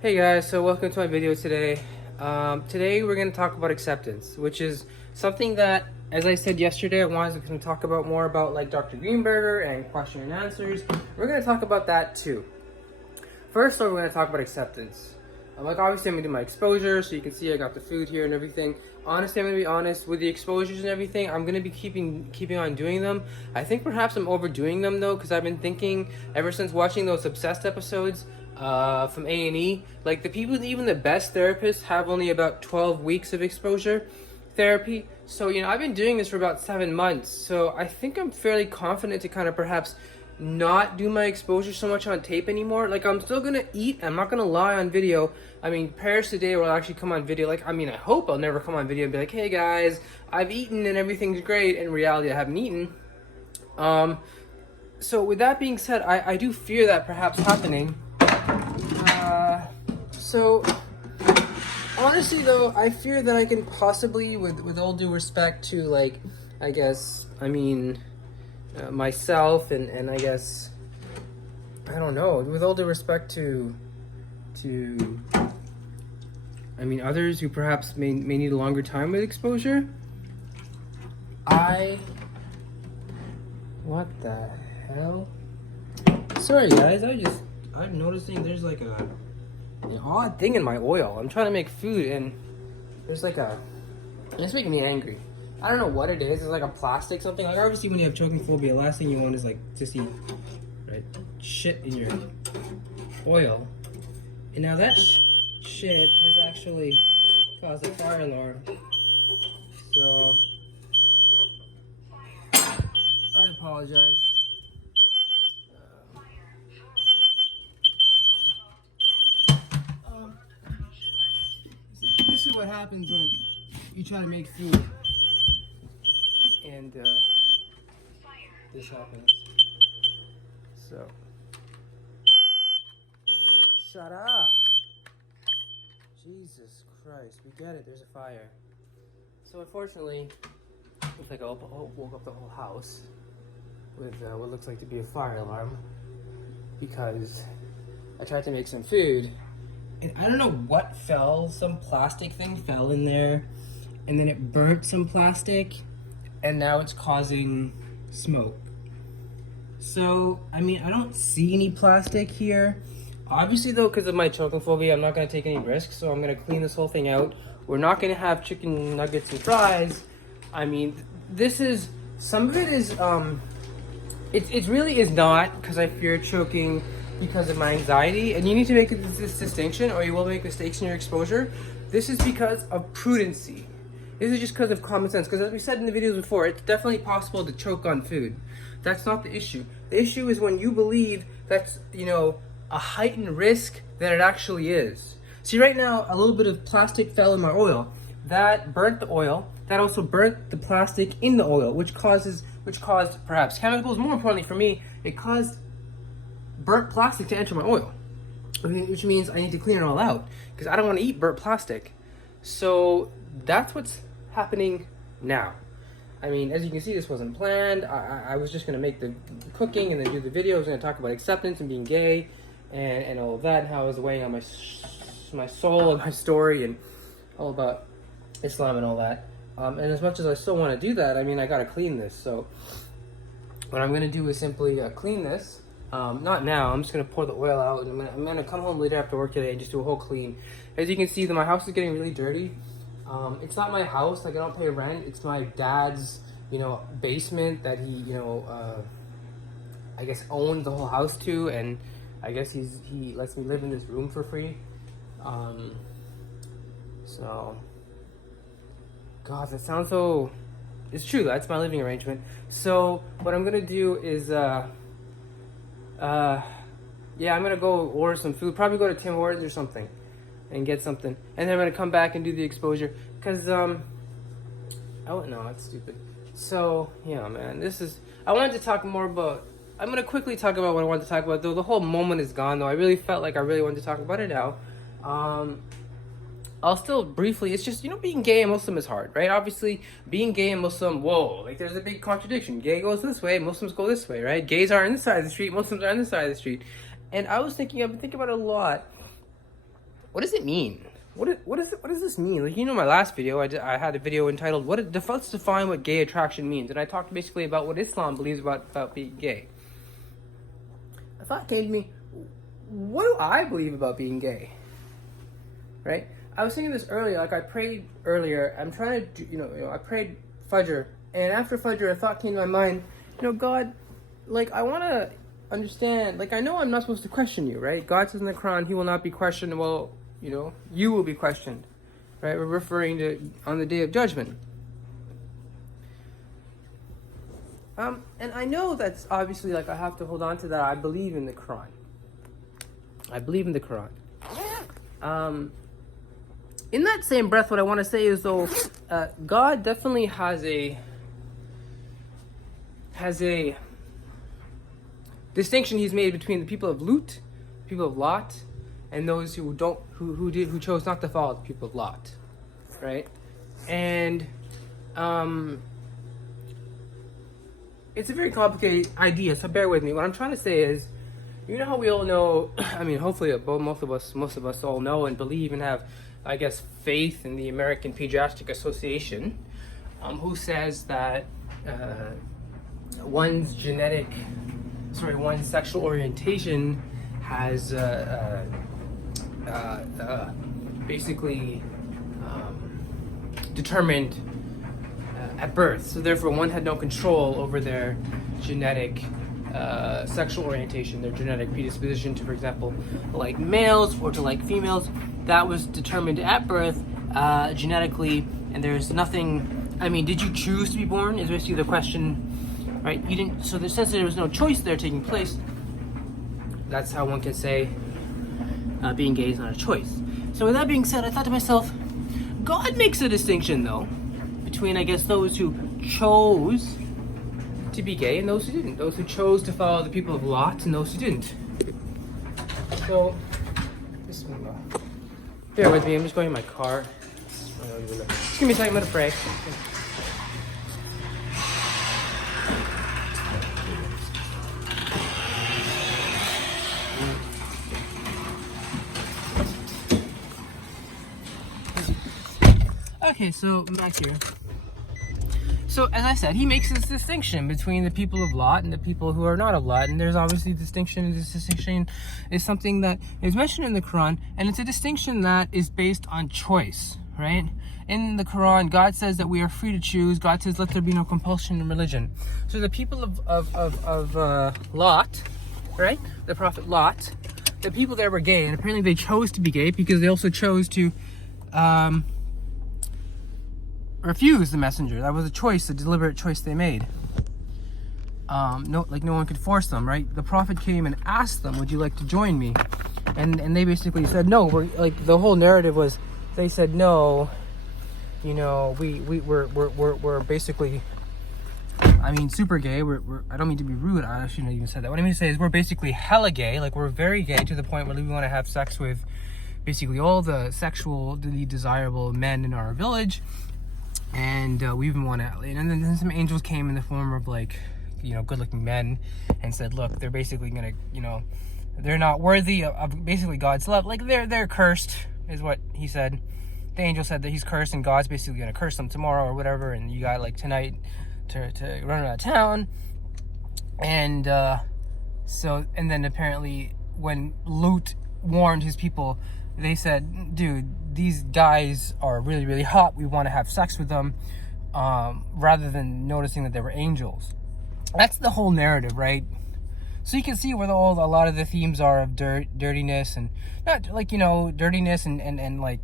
Hey guys, so welcome to my video today. Today we're going to talk about acceptance, which is something that, as I said yesterday, I wanted to talk about more about like Dr. Greenberger and question and answers. We're going to talk about that too. First, we're going to talk about acceptance. Like obviously I'm going to do my exposure, so you can see I got the food here and everything. Honestly, I'm going to be honest, with the exposures and everything, I'm going to be keeping on doing them. I think perhaps I'm overdoing them though, because I've been thinking ever since watching those Obsessed episodes from A&E, like the people, even the best therapists have only about 12 weeks of exposure therapy. So, I've been doing this for about 7 months. So I think I'm fairly confident to kind of perhaps not do my exposure so much on tape anymore. Like I'm still gonna eat. I'm not gonna lie on video. I mean, Paris today will actually come on video. Like, I mean, I hope I'll never come on video and be like, hey guys, I've eaten and everything's great. In reality, I haven't eaten. So with that being said, I do fear that perhaps happening. So honestly though, I fear that I can possibly, with all due respect to like, I guess, I mean, myself and I guess, I don't know, with all due respect to I mean others who perhaps may need a longer time with exposure. What the hell? Sorry guys, I'm noticing there's like an odd thing in my oil. I'm trying to make food and there's like it's making me angry. I don't know what it is. It's like a plastic something. Like obviously when you have choking phobia, the last thing you want is like to see, right, shit in your oil. And now that shit has actually caused a fire alarm. So I apologize. This is what happens when you try to make food and this happens. So shut up. Jesus Christ, we get it, there's a fire. So unfortunately, looks like I woke up the whole house with what looks like to be a fire alarm because I tried to make some food and I don't know what fell, some plastic thing fell in there and then it burnt some plastic and now it's causing smoke. So, I mean, I don't see any plastic here. Obviously though, because of my choking phobia, I'm not going to take any risks, so I'm going to clean this whole thing out. We're not going to have chicken nuggets and fries. I mean, this is, some of it is, it really is not because I fear choking because of my anxiety, and you need to make this distinction or you will make mistakes in your exposure. This is because of prudency. This is just because of common sense, because as we said in the videos before, it's definitely possible to choke on food. That's not the issue. The issue is when you believe that's, a heightened risk than it actually is. See, right now, a little bit of plastic fell in my oil. That burnt the oil. That also burnt the plastic in the oil, which caused perhaps chemicals. More importantly for me, it caused burnt plastic to enter my oil, which means I need to clean it all out because I don't want to eat burnt plastic. So that's what's happening now. I mean, as you can see, this wasn't planned. I was just going to make the cooking and then do the video. I was going to talk about acceptance and being gay and all of that and how it was weighing on my soul and my story and all about Islam and all that. And as much as I still want to do that, I mean, I got to clean this. So what I'm going to do is simply clean this. Not now. I'm just going to pour the oil out. And I'm going to come home later after work today and just do a whole clean. As you can see, my house is getting really dirty. It's not my house, like I don't pay rent. It's my dad's, basement that he, I guess owned the whole house to, and I guess he lets me live in this room for free. So, God, that sounds so. It's true. That's my living arrangement. So what I'm gonna do is, yeah, I'm gonna go order some food. Probably go to Tim Hortons or something and get something, and then I'm gonna come back and do the exposure because oh no, that's stupid. So yeah, man, I wanted to talk more about, I'm gonna quickly talk about what I wanted to talk about though. The whole moment is gone though. I really felt like I really wanted to talk about it now. I'll still briefly, it's just, being gay and Muslim is hard, right? Obviously, being gay and Muslim, whoa, like there's a big contradiction. Gay goes this way, Muslims go this way, right? Gays are on this side of the street, Muslims are on this side of the street. And I've been thinking about it a lot. what does it mean? What does this mean? Like, my last video, I had a video entitled let's define what gay attraction means, and I talked basically about what Islam believes about being gay. A thought came to me, what do I believe about being gay? Right? I was thinking this earlier, like I prayed earlier. I'm trying to do, I prayed Fajr, and after Fajr, a thought came to my mind. God, like I want to understand. Like I know I'm not supposed to question you, right? God says in the Quran, He will not be questioned. Well, you will be questioned, right? We're referring to on the Day of Judgment. And I know that's obviously like I have to hold on to that. I believe in the Quran. In that same breath, what I want to say is though, God definitely has a distinction He's made between the people of Lut, people of Lot, and those who chose not to follow the people of Lot, right? And it's a very complicated idea, so bear with me. What I'm trying to say is, how we all know, I mean, hopefully most of us all know and believe and have, I guess, faith in the American Pediatric Association, who says that one's sexual orientation has basically determined at birth. So therefore, one had no control over their genetic sexual orientation, their genetic predisposition to, for example, like males or to like females. That was determined at birth genetically, and there's nothing. I mean, did you choose to be born? Is basically the question, right? You didn't. So since there was no choice there taking place, that's how one can say being gay is not a choice. So with that being said, I thought to myself, God makes a distinction though between, I guess, those who chose to be gay and those who didn't. Those who chose to follow the people of Lot and those who didn't. So, bear with me, I'm just going in my car. Just give me a second, I'm gonna pray. Okay, so I'm back here. So, as I said, he makes this distinction between the people of Lot and the people who are not of Lot. And there's obviously this distinction, and this distinction is something that is mentioned in the Quran, and it's a distinction that is based on choice, right? In the Quran, God says that we are free to choose. God says, let there be no compulsion in religion. So the people of Lot, right? The prophet Lot, the people there were gay, and apparently they chose to be gay because they also chose to refuse the messenger. That was a choice, a deliberate choice they made. No one could force them, right? The prophet came and asked them, would you like to join me? And they basically said no. The whole narrative was, they said no. We're basically, I mean, super gay. I don't mean to be rude. I shouldn't have even said that. What I mean to say is we're basically hella gay. Like, we're very gay to the point where we want to have sex with basically all the sexually desirable men in our village. And we even want to, and then some angels came in the form of good-looking men and said, look, they're basically gonna, they're not worthy of basically God's love. Like, they're cursed, is what he said. The angel said that he's cursed, and God's basically gonna curse them tomorrow or whatever, and you got tonight to run out of town. And and then apparently when Lut warned his people, they said, dude, these guys are really, really hot. We want to have sex with them, rather than noticing that they were angels. That's the whole narrative, right? So you can see where a lot of the themes are of dirtiness, and not dirtiness and like,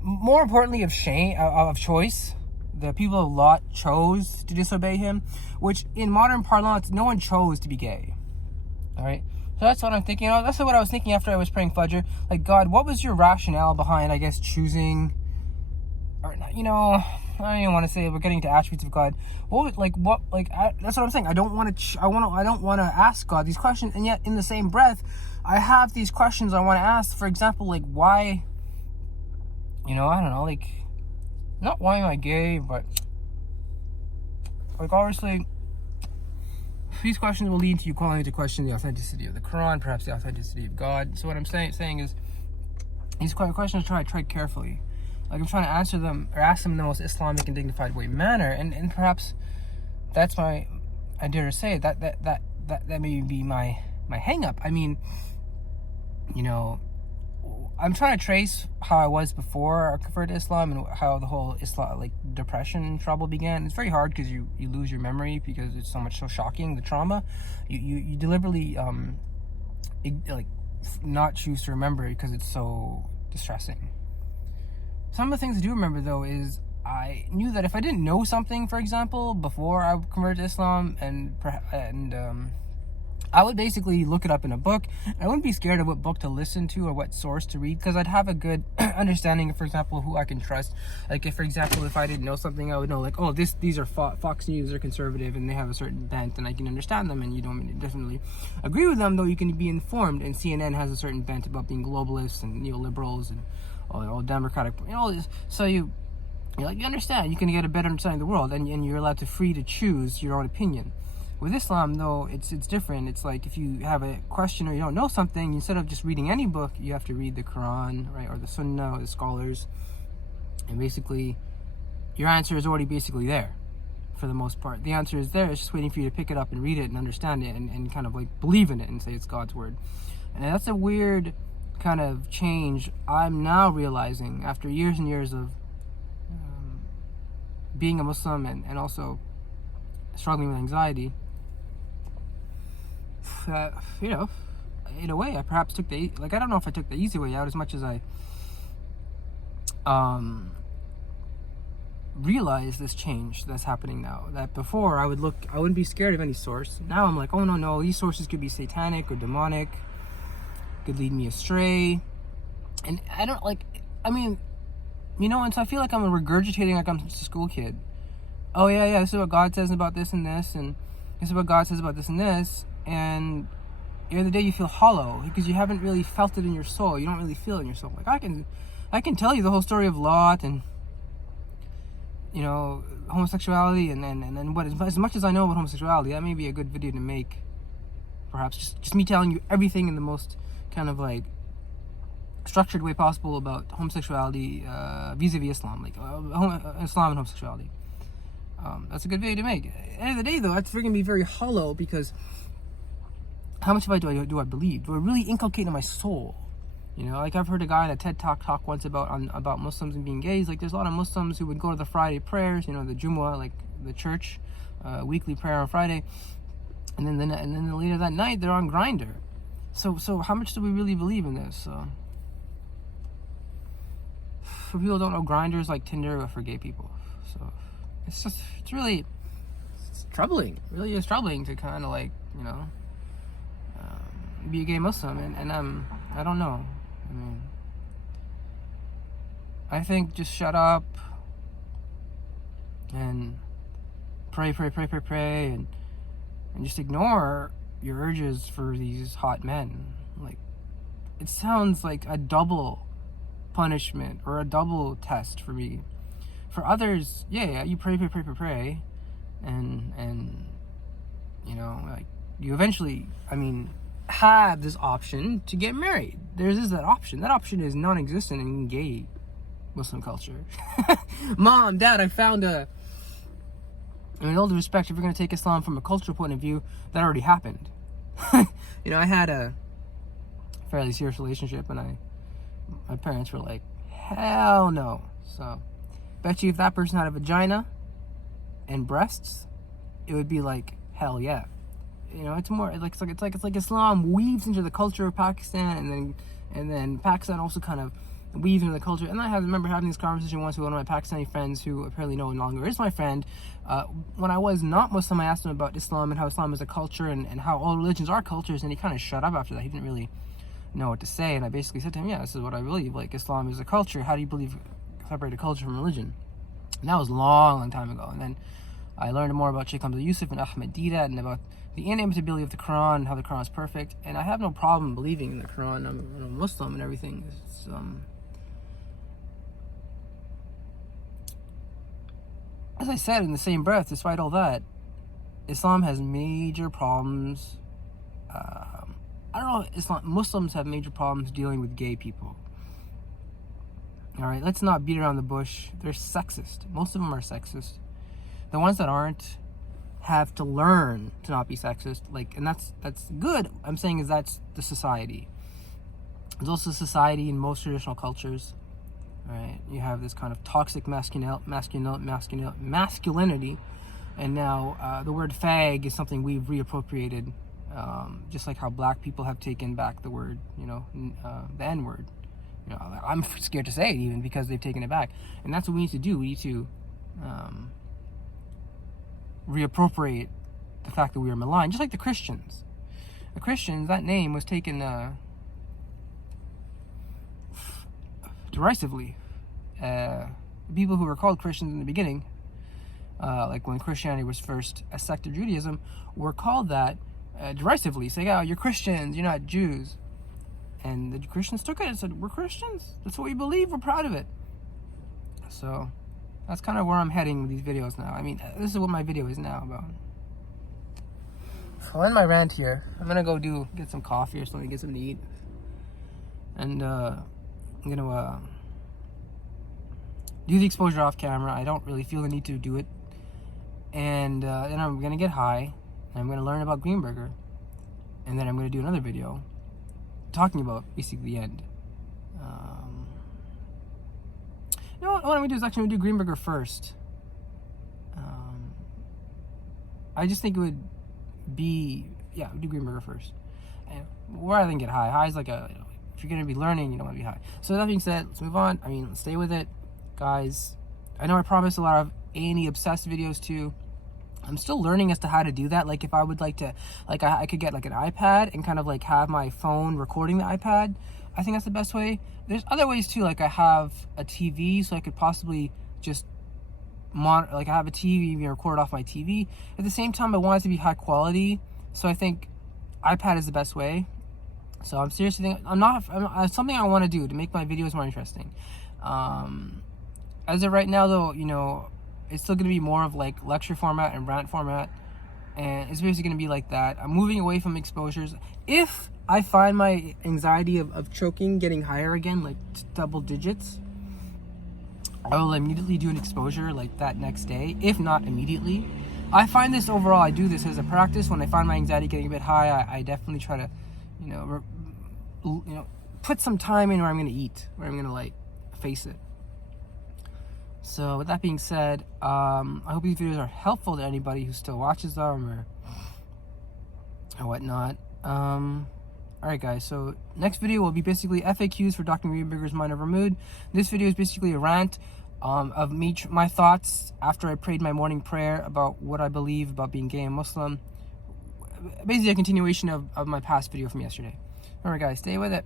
more importantly, of shame, of choice. The people of Lot chose to disobey him, which in modern parlance, no one chose to be gay. All right. So that's what I'm thinking. That's what I was thinking after I was praying Fajr. Like, God, what was your rationale behind, I guess, choosing, or I don't even want to say we're getting to attributes of God. That's what I'm saying. I don't want to ask God these questions, and yet in the same breath, I have these questions I want to ask. For example, like, why? I don't know. Like, not why am I gay, but like, obviously, these questions will lead to you calling into question the authenticity of the Quran, perhaps the authenticity of God. So what I'm saying is, these questions I tried carefully. Like, I'm trying to answer them or ask them in the most Islamic and dignified manner, and perhaps that's I dare to say that may be my hang up. I mean, you know, I'm trying to trace how I was before I converted to Islam and how the whole Islam, like, depression trouble began. It's very hard because you lose your memory because it's so shocking, the trauma. You deliberately not choose to remember it because it's so distressing. Some of the things I do remember, though, is I knew that if I didn't know something, for example, before I converted to Islam, and I would basically look it up in a book. I wouldn't be scared of what book to listen to or what source to read because I'd have a good understanding of, for example, who I can trust. Like, if, for example, if I didn't know something, I would know, like, oh, these are Fox News, they're conservative, and they have a certain bent, and I can understand them, and you don't definitely agree with them, though you can be informed, and CNN has a certain bent about being globalists and neoliberals and all democratic, so you understand, you can get a better understanding of the world, and you're allowed to free to choose your own opinion. With Islam, though, it's different. It's like if you have a question or you don't know something, instead of just reading any book, you have to read the Quran, right, or the Sunnah, or the scholars, and basically, your answer is already basically there, for the most part. The answer is there. It's just waiting for you to pick it up and read it and understand it and kind of like believe in it and say it's God's word. And that's a weird kind of change I'm now realizing after years and years of being a Muslim and also struggling with anxiety. In a way, I perhaps took I don't know if I took the easy way out as much as I realize this change that's happening now. That before I wouldn't be scared of any source. Now I'm like, oh no, these sources could be satanic or demonic, could lead me astray, and I don't and so I feel like I'm regurgitating like I'm a school kid. Oh yeah, this is what God says about this and this, and this is what God says about this and this, and at the end of the day you feel hollow because you haven't really felt it in your soul. You don't really feel it in your soul. Like I can tell you the whole story of Lot and homosexuality and what as much as I know about homosexuality, that may be a good video to make. Perhaps just me telling you everything in the most kind of like structured way possible about homosexuality vis-a-vis Islam, like Islam and homosexuality. That's a good video to make. At the end of the day, though, that's freaking be very hollow because how much of it do I believe? Do I really inculcate in my soul? Like I've heard a guy in a TED Talk once about Muslims and being gays. Like there's a lot of Muslims who would go to the Friday prayers, the Jumu'ah, like the church weekly prayer on Friday, and then later that night they're on Grindr. So how much do we really believe in this? For people who don't know, Grindr is like Tinder for gay people. So it's troubling. It really is troubling to kind of like be a gay Muslim, and I don't know. I mean, I think just shut up and pray, and just ignore your urges for these hot men. Like, it sounds like a double punishment or a double test for me. For others, yeah, you pray, and like you eventually, have this option to get married. There is that option. That option is non-existent in gay Muslim culture. Mom, Dad, I found in all due respect, if you're going to take Islam from a cultural point of view, that already happened. I had a fairly serious relationship, and my parents were like, hell no. So, bet you if that person had a vagina and breasts, it would be like, hell yeah. It's more it's like Islam weaves into the culture of Pakistan, and then Pakistan also kind of weaves into the culture. And I remember having this conversation once with one of my Pakistani friends who apparently no longer is my friend. When I was not Muslim, I asked him about Islam and how Islam is a culture and how all religions are cultures, and he kind of shut up after that. He didn't really know what to say, and I basically said to him, yeah, this is what I believe. Like, Islam is a culture. How do you believe separate a culture from religion? And that was a long time ago. And then I learned more about Sheikh Hamza Yusuf and Ahmed Deedat and about the inimitability of the Quran and how the Quran is perfect. And I have no problem believing in the Quran. I'm a Muslim and everything. It's, as I said in the same breath, despite all that, Islam has major problems. I don't know if Muslims have major problems dealing with gay people. All right, let's not beat around the bush. They're sexist. Most of them are sexist. The ones that aren't have to learn to not be sexist. Like, and that's good. I'm saying is that's the society. There's also society in most traditional cultures. All right, you have this kind of toxic masculinity, and now the word fag is something we've reappropriated, just like how black people have taken back the word, the N word. I'm scared to say it even because they've taken it back, and that's what we need to do. We need to reappropriate the fact that we are maligned, just like the Christians. The Christians, that name was taken derisively. People who were called Christians in the beginning, like when Christianity was first a sect of Judaism, were called that derisively, saying, "Oh, you're Christians, you're not Jews." And the Christians took it and said, "We're Christians. That's what we believe. We're proud of it." So that's kind of where I'm heading with these videos now. I mean, this is what my video is now about. I'll end my rant here. I'm gonna go get some coffee or something, get something to eat, and I'm gonna do the exposure off camera. I don't really feel the need to do it, and then I'm gonna get high, and I'm gonna learn about Greenberger, and then I'm gonna do another video talking about basically the end. You know what I'm gonna do is actually gonna do Greenberger first. I just think it would be, we'll do Greenberger first, and rather than get high. High is like if you're gonna be learning, you don't want to be high. So that being said, let's move on. I mean, let's stay with it, guys. I know I promised a lot of A&E obsessed videos too. I'm still learning as to how to do that. Like, if I would like to, like, I could get like an iPad and kind of like have my phone recording the iPad. I think that's the best way. There's other ways too. Like, I have a TV, so I could possibly just I have a TV and record off my TV. At the same time, I want it to be high quality, so I think iPad is the best way. So I'm seriously thinking, it's something I want to do to make my videos more interesting. As of right now, though, it's still going to be more of like lecture format and rant format, and it's basically going to be like that. I'm moving away from exposures. If I find my anxiety of choking getting higher again, like double digits, I will immediately do an exposure like that next day, if not immediately. I find this overall, I do this as a practice. When I find my anxiety getting a bit high, I definitely try to, put some time in where I'm going to eat, where I'm going to like face it. So with that being said, I hope these videos are helpful to anybody who still watches them or whatnot. Alright guys, so next video will be basically FAQs for Dr. Greenberger's Mind Over Mood. This video is basically a rant of my thoughts after I prayed my morning prayer about what I believe about being gay and Muslim. Basically a continuation of my past video from yesterday. Alright guys, stay with it.